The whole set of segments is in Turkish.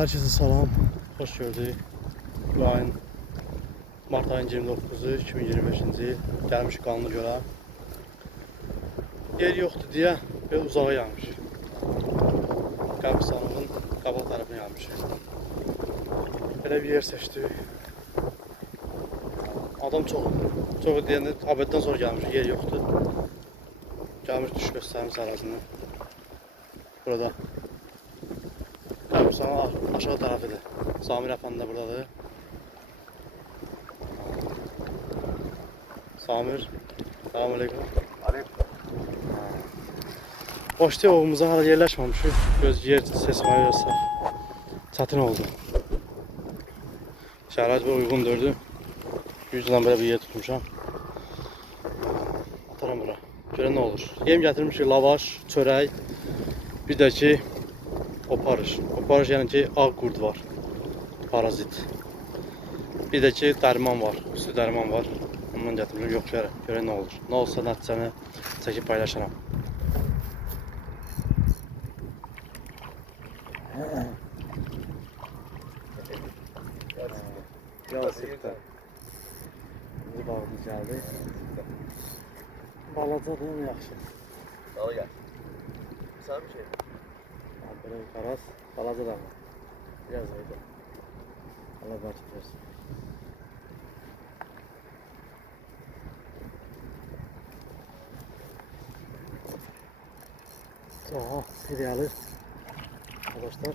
Herkese salam, hoş gördük. Bu ayın Mart ayının 29'u 2025-ci il gəlmiş Qanlı Gölə. Yer yoxdur deyə belə uzağa yanmış. Qəbristanlığın qabaq tərəfinə yanmış. Belə bir yer seçdik. Adam çox deyəndə abeddən sonra gəlmiş, yer yoxdur. Gəlmiş düş göstərmiş ərazindən. Burada qəbristanlığın aşağı tərəfidir. Samir Əfəndi də buradadır. Samir, selamünaleyküm. Aleyküm. Boşda ovumuza hala yerləşməmişik. Göz yer seçməyə göz çətin oldu. Şərait bir uyğundurdu. Güclə belə bir yer tutmuşam. Ataram bura. Görən nə olur. Yem gətirmişik, lavaş, çörək. Bir də ki oparış. Oparış yəni ki ağ qurd var. Parazit. Bir də ki dərman var. Üstü dərman var. Ondan gətirmişik. Yox görən nə olur. Nə olsa nəticəni çəkib paylaşaram. Yola sıktı. Bizi bağımız geldi. Balaca değil mi yaxşı? Dala gel. Sen bir şey. Böyle karas, balaca da mı? Biraz öyle. Allah bereket versin. Oha, seriyalı. Arkadaşlar.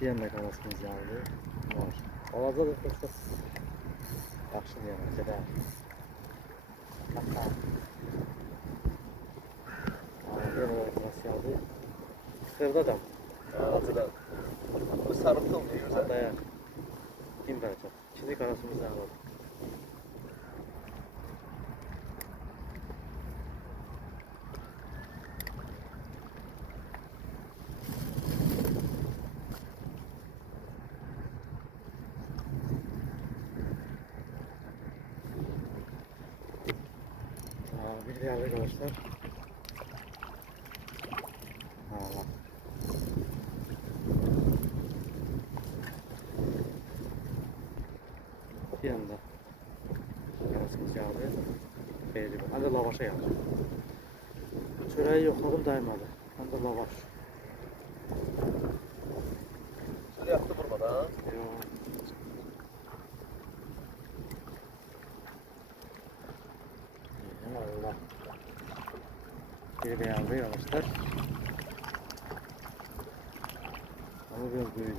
Diyen de karasımız geldi. Var. Balaca da fırsat. Yaxşı diyemem, gedər. Nasıl geldi? Kırdı adam. Altıdan. Bu sarımtı oluyor sen. Dayan. Kim bence? İkinci karasımız da var. Bir de arkadaşlar. Allah. Bir yanda. Yarısımız geldi. Belli. Ben de lavaşa geldim. Çöreği yokladım daymadı. Ben de lavaş. Şöyle yaptı vurmadan ha. Yok. Allah. Biri beğendi arkadaşlar. Ama biraz büyük.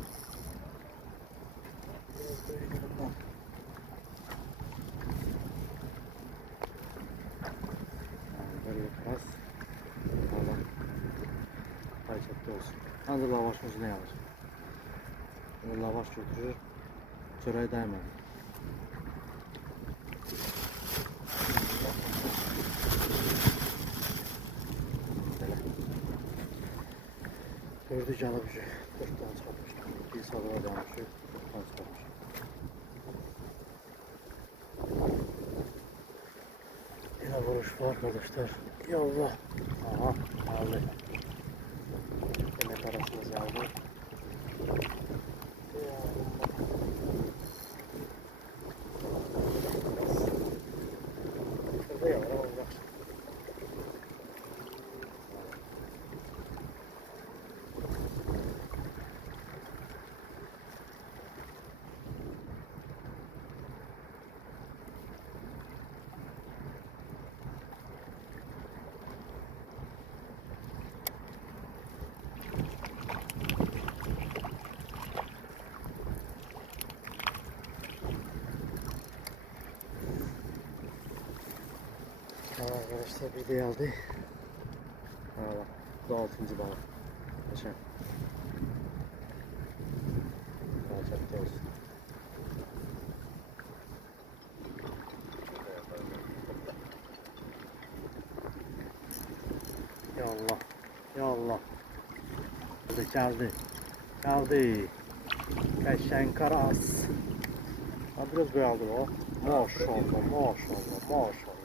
Böyle biraz. Allah. Hareketli olsun. Hadi lavaşımızı ne yapar? Bunu lavaş götürür. Çöreği değmedi. Gördük canı bir şey. 4 tane çıkartmış. Bir sabıra dayanmış. 4 tane çıkartmış. Yine vuruş var arkadaşlar. Yallah. Aha. Aldı. Yine karasımız aldı. Şurada ya. Allah. Arkadaşlar bir de geldi. Bak, bu da 6. balık. Geçen. Gerçekten olsun. Ya Allah. Ya Allah. Geldi. Geldi. Geçen karas. Ha biraz böyle o. Maşallah, maşallah, maşallah.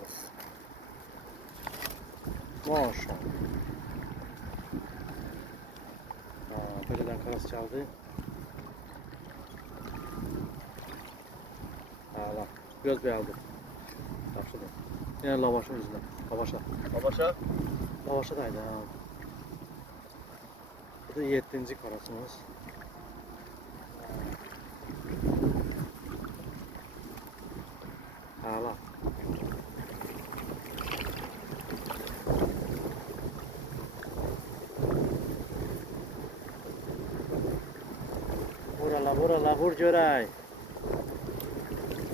Maşallah. Böyleden karas çaldı. Hala. Göz beğendim. Yaxşıdır. Yine lavaşın üzerine. Lavaşa. Lavaşa. Lavaşa daydı ha. Bu da 7. karasımız. Hala. Vur vur görək.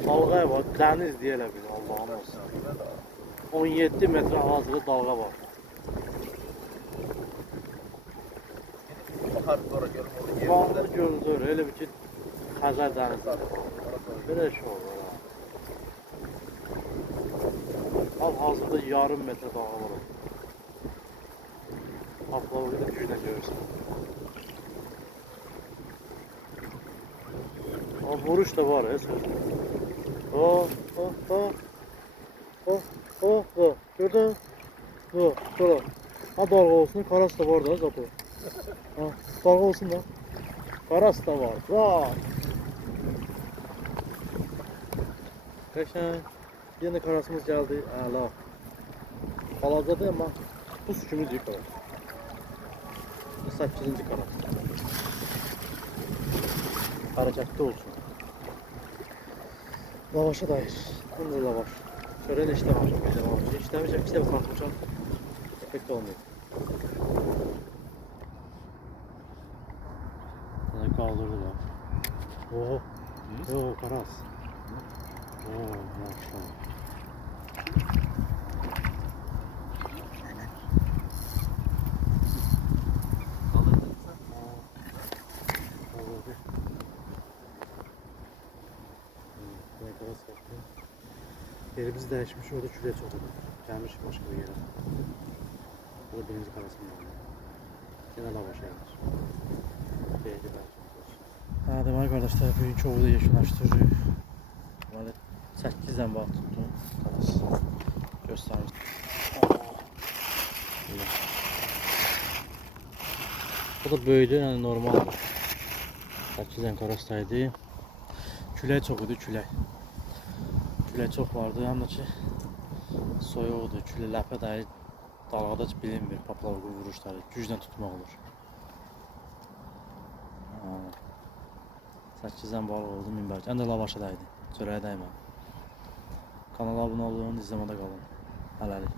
Dalğa var, dəniz deyilə bil, Allah'ım olsun. 17 metre ağzılı dalga var. Bakar sonra görüm onu Kanlı yerinde. göldür, elə bir ki Xəzər dənizi. Belə şey olur ha. Hal-hazırda yarım metre dalga var. Hafılavı da güclə görürsən. Vuruş da var ya sözde. Oh. Gördün? Şöyle. Ha dalga olsun, karas da var da zaten. Ha, dalga olsun da. Karas da var. Vay. Geçen yine karasımız geldi. Hala. Halacadı ama bu sükümüz yok karas. 8. karas. Hareketli olsun. Lavaşa dair. Bunlar lavaş. Şöyle işte var. Bir de var. İşlemeyecek. Bir de farklıca. Efekt olmuyor. Sana kaldırdı bak. Oho. Oo karas. Oo maşallah. Kaldırdı. Ne karas yaptı. Yerimiz değişmiş. Orada küle çoğuldu. Gelmiş başka bir yere. Bu da birinci karasım var. Yine lavaşa gelir. Belli belki. Ha demek arkadaşlar bugün çoğu da yeşillaştırıyor. Böyle 8'den bağ tuttu. Karas. Göstermiş. Bu da böyleydi yani normal. 8'den karastaydı. Külək çox idi, külək. Külək çox vardı, həm də ki soyuqdur, külək ləpə dahi dalğada bilinmir, paplavka vuruşları, güclə tutmaq olur. 8'den balıq oldu, minbərk. Həm də lavaşa daydı, çörəyə dəymə. Kanala abunə olun, izləmədə qalın. Hələlik.